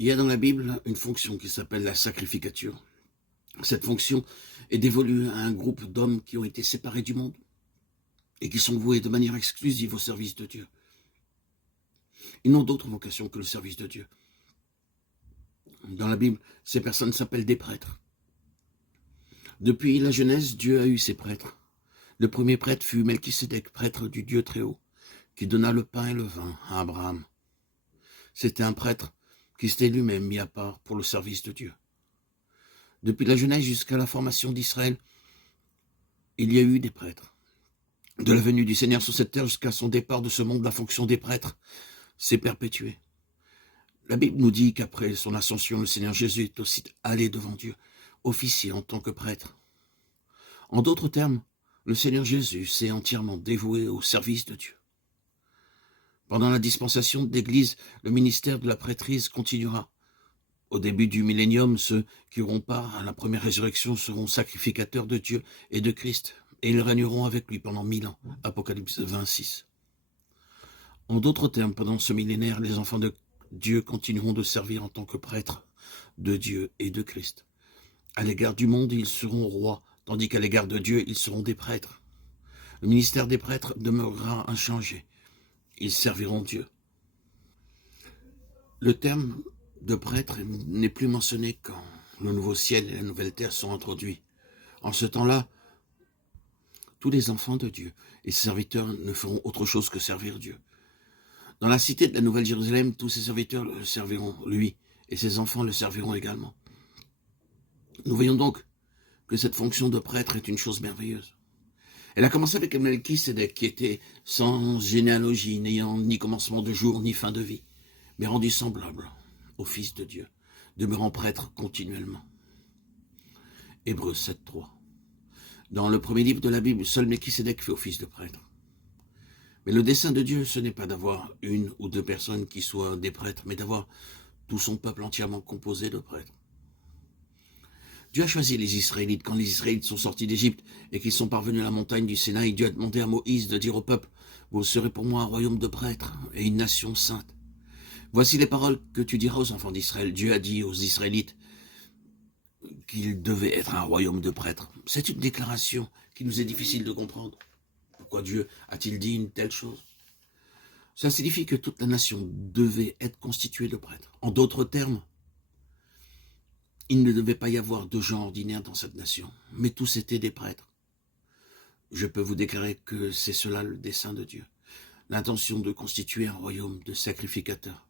Il y a dans la Bible une fonction qui s'appelle la sacrificature. Cette fonction est dévolue à un groupe d'hommes qui ont été séparés du monde et qui sont voués de manière exclusive au service de Dieu. Ils n'ont d'autre vocation que le service de Dieu. Dans la Bible, ces personnes s'appellent des prêtres. Depuis la Genèse, Dieu a eu ses prêtres. Le premier prêtre fut Melchisédek, prêtre du Dieu Très-Haut, qui donna le pain et le vin à Abraham. C'était un prêtre qui s'était lui-même mis à part pour le service de Dieu. Depuis la Genèse jusqu'à la formation d'Israël, il y a eu des prêtres. De la venue du Seigneur sur cette terre jusqu'à son départ de ce monde, la fonction des prêtres s'est perpétuée. La Bible nous dit qu'après son ascension, le Seigneur Jésus est aussi allé devant Dieu, officier en tant que prêtre. En d'autres termes, le Seigneur Jésus s'est entièrement dévoué au service de Dieu. Pendant la dispensation de l'Église, le ministère de la prêtrise continuera. Au début du millénium, ceux qui auront part à la première résurrection seront sacrificateurs de Dieu et de Christ, et ils régneront avec lui pendant 1000 ans. Apocalypse 26. En d'autres termes, pendant ce millénaire, les enfants de Dieu continueront de servir en tant que prêtres de Dieu et de Christ. À l'égard du monde, ils seront rois, tandis qu'à l'égard de Dieu, ils seront des prêtres. Le ministère des prêtres demeurera inchangé. Ils serviront Dieu. Le terme de prêtre n'est plus mentionné quand le nouveau ciel et la nouvelle terre sont introduits. En ce temps-là, tous les enfants de Dieu et ses serviteurs ne feront autre chose que servir Dieu. Dans la cité de la Nouvelle Jérusalem, tous ses serviteurs le serviront, lui, et ses enfants le serviront également. Nous voyons donc que cette fonction de prêtre est une chose merveilleuse. Elle a commencé avec Melchisédek, qui était sans généalogie, n'ayant ni commencement de jour, ni fin de vie, mais rendu semblable au Fils de Dieu, demeurant prêtre continuellement. Hébreux 7.3. Dans le premier livre de la Bible, seul Melchisédek fait office de prêtre. Mais le dessein de Dieu, ce n'est pas d'avoir une ou deux personnes qui soient des prêtres, mais d'avoir tout son peuple entièrement composé de prêtres. Dieu a choisi les Israélites. Quand les Israélites sont sortis d'Égypte et qu'ils sont parvenus à la montagne du Sinaï, Dieu a demandé à Moïse de dire au peuple: « Vous serez pour moi un royaume de prêtres et une nation sainte. Voici les paroles que tu diras aux enfants d'Israël. » Dieu a dit aux Israélites qu'ils devaient être un royaume de prêtres. C'est une déclaration qui nous est difficile de comprendre. Pourquoi Dieu a-t-il dit une telle chose? Ça signifie que toute la nation devait être constituée de prêtres. En d'autres termes, il ne devait pas y avoir de gens ordinaires dans cette nation, mais tous étaient des prêtres. Je peux vous déclarer que c'est cela le dessein de Dieu, l'intention de constituer un royaume de sacrificateurs.